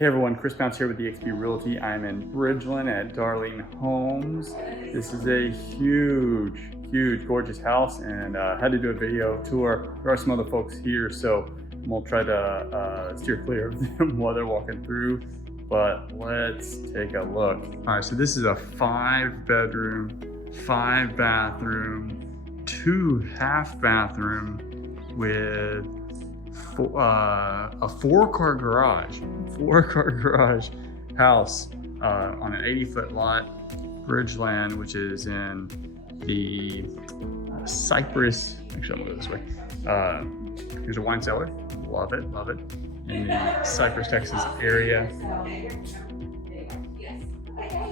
Hey everyone, Chris Bounce here with eXp Realty. I'm in Bridgeland at Darling Homes. This is a huge, gorgeous house, and had to do a video tour. There are some other folks here, so I'm gonna try to steer clear of them while they're walking through. But let's take a look. All right, so this is a 5-bedroom, 5-bathroom, 2 half-bathroom with a 4-car garage house on an 80-foot lot, Bridgeland, which is in the Cypress. Actually, I'm gonna go this way. Here's a wine cellar. Love it. In the Cypress, Texas area.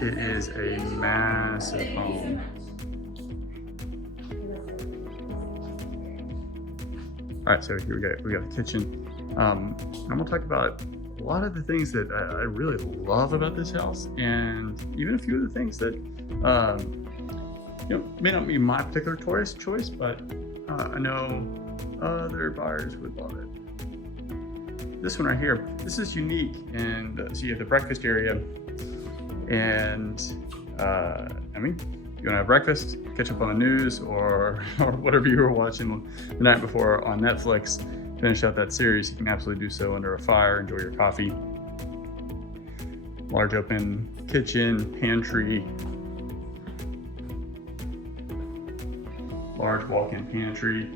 It is a massive home. All right, so here we got the kitchen. I'm gonna talk about a lot of the things that I really love about this house, and even a few of the things that may not be my particular choice, but I know other buyers would love it. This one right here, this is unique, and so you have the breakfast area, and you want to have breakfast, catch up on the news, or whatever you were watching the night before on Netflix, finish out that series, you can absolutely do so under a fire, enjoy your coffee. Large open kitchen, pantry, large walk-in pantry.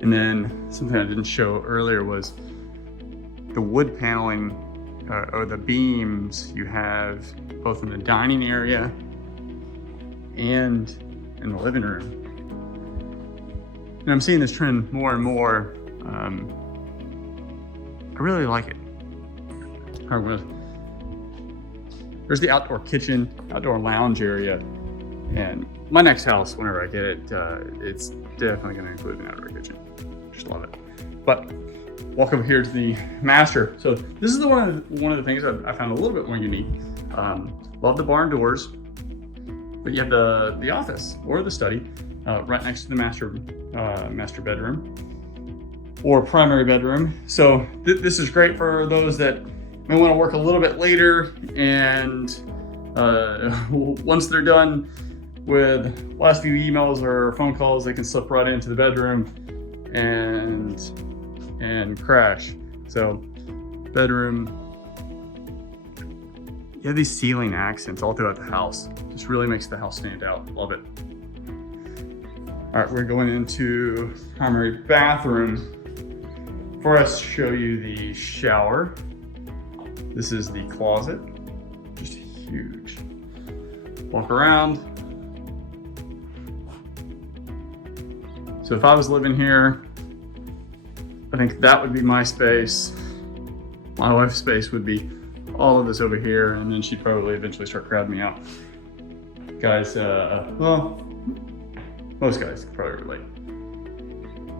And then something I didn't show earlier was the wood paneling or the beams you have both in the dining area and in the living room. And I'm seeing this trend more and more. I really like it. All right, there's the outdoor kitchen, outdoor lounge area. And my next house, whenever I get it, it's definitely gonna include an outdoor kitchen. Just love it. But walk over here to the master. So this is one of the things I found a little bit more unique. Love the barn doors. But you have the office or the study right next to the master bedroom or primary bedroom. So this is great for those that may want to work a little bit later, and once they're done with last few emails or phone calls, they can slip right into the bedroom and crash. So bedroom. You have these ceiling accents all throughout the house. Just really makes the house stand out. Love it. All right, we're going into primary bathroom. For us to show you the shower. This is the closet, just huge. Walk around. So if I was living here, I think that would be my space. My wife's space would be all of this over here, and then she'd probably eventually start crowding me out. Guys, well, most guys could probably relate.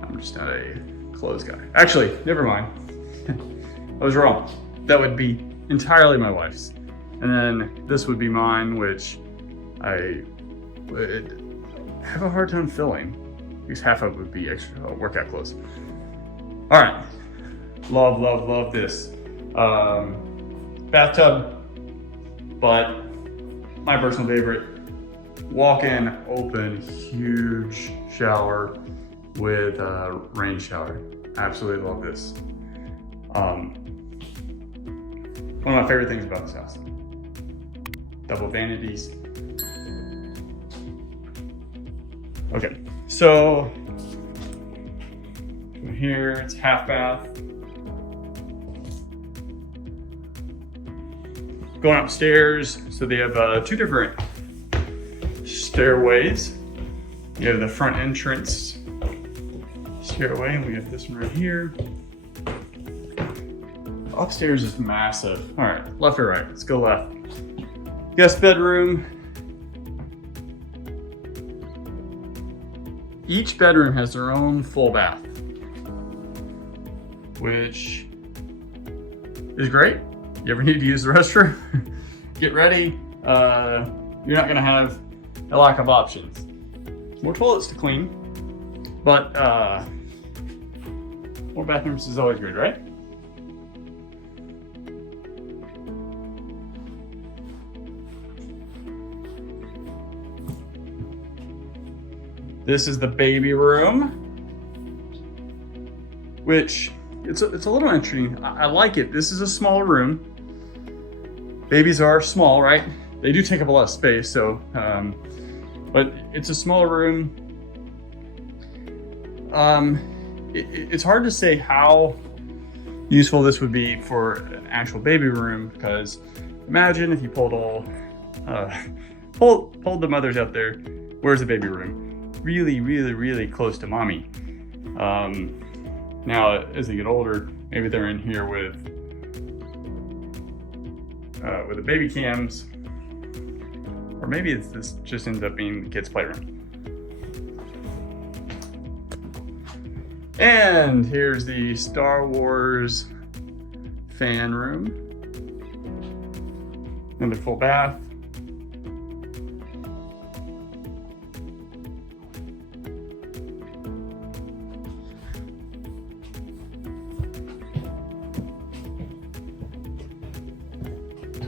I'm just not a clothes guy. Actually, never mind. I was wrong. That would be entirely my wife's. And then this would be mine, which I would have a hard time filling, because half of it would be extra workout clothes. All right, love this. Bathtub, but my personal favorite, walk-in, open, huge shower with a rain shower. Absolutely love this. One of my favorite things about this house. Double vanities. Okay, so from here, it's half bath. Going upstairs, so they have 2 different stairways. You have the front entrance stairway, and we have this one right here. Upstairs is massive. All right, left or right? Let's go left. Guest bedroom. Each bedroom has their own full bath, which is great. You ever need to use the restroom? Get ready. You're not gonna have a lack of options. More toilets to clean, but more bathrooms is always good, right? This is the baby room, which it's a little interesting. I like it. This is a smaller room. Babies are small, right? They do take up a lot of space, so, but it's a smaller room. It's hard to say how useful this would be for an actual baby room, because imagine if you pulled the mothers out there. Where's the baby room? Really close to mommy. Now, as they get older, maybe they're in here with the baby cams, or maybe this just ends up being the kids' playroom. And here's the Star Wars fan room. Another full bath.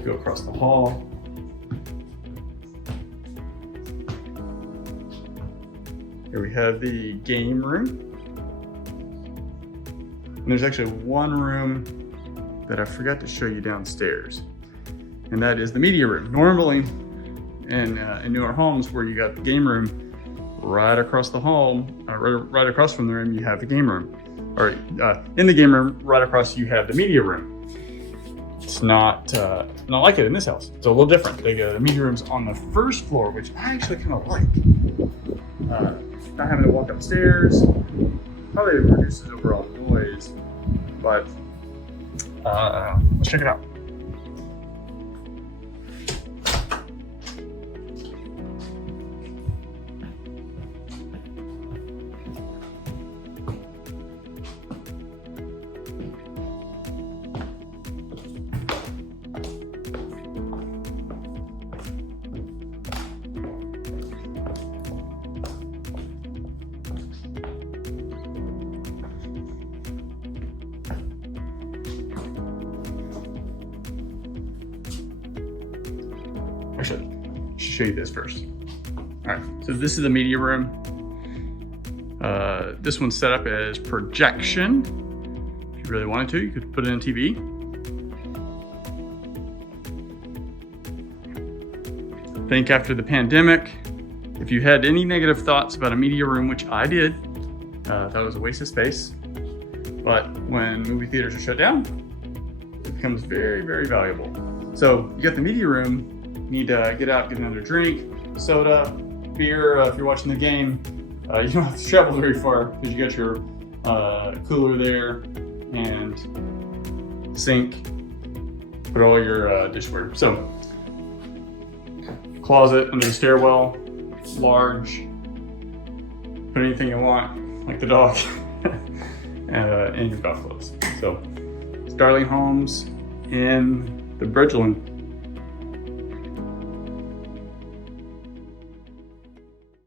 Go across the hall. Here we have the game room. And there's actually one room that I forgot to show you downstairs, and that is the media room. Normally in newer homes where you got the game room right across the hall, right across from the room, you have the game room. Or in the game room, right across, you have the media room. It's not like it in this house. It's a little different. The media room's on the first floor, which I actually kind of like. Not having to walk upstairs. Probably reduces overall noise, but let's check it out. Actually, I should show you this first. All right, so this is the media room. This one's set up as projection. If you really wanted to, you could put it in a TV. I think after the pandemic, if you had any negative thoughts about a media room, which I did, that was a waste of space. But when movie theaters are shut down, it becomes very valuable. So you got the media room. Need to get out, get another drink, soda, beer. If you're watching the game, you don't have to travel very far because you got your cooler there and sink. Put all your dishware. So, closet under the stairwell, large. Put anything you want, like the dog, and your golf clothes. So, Starling Homes in the Bridgeland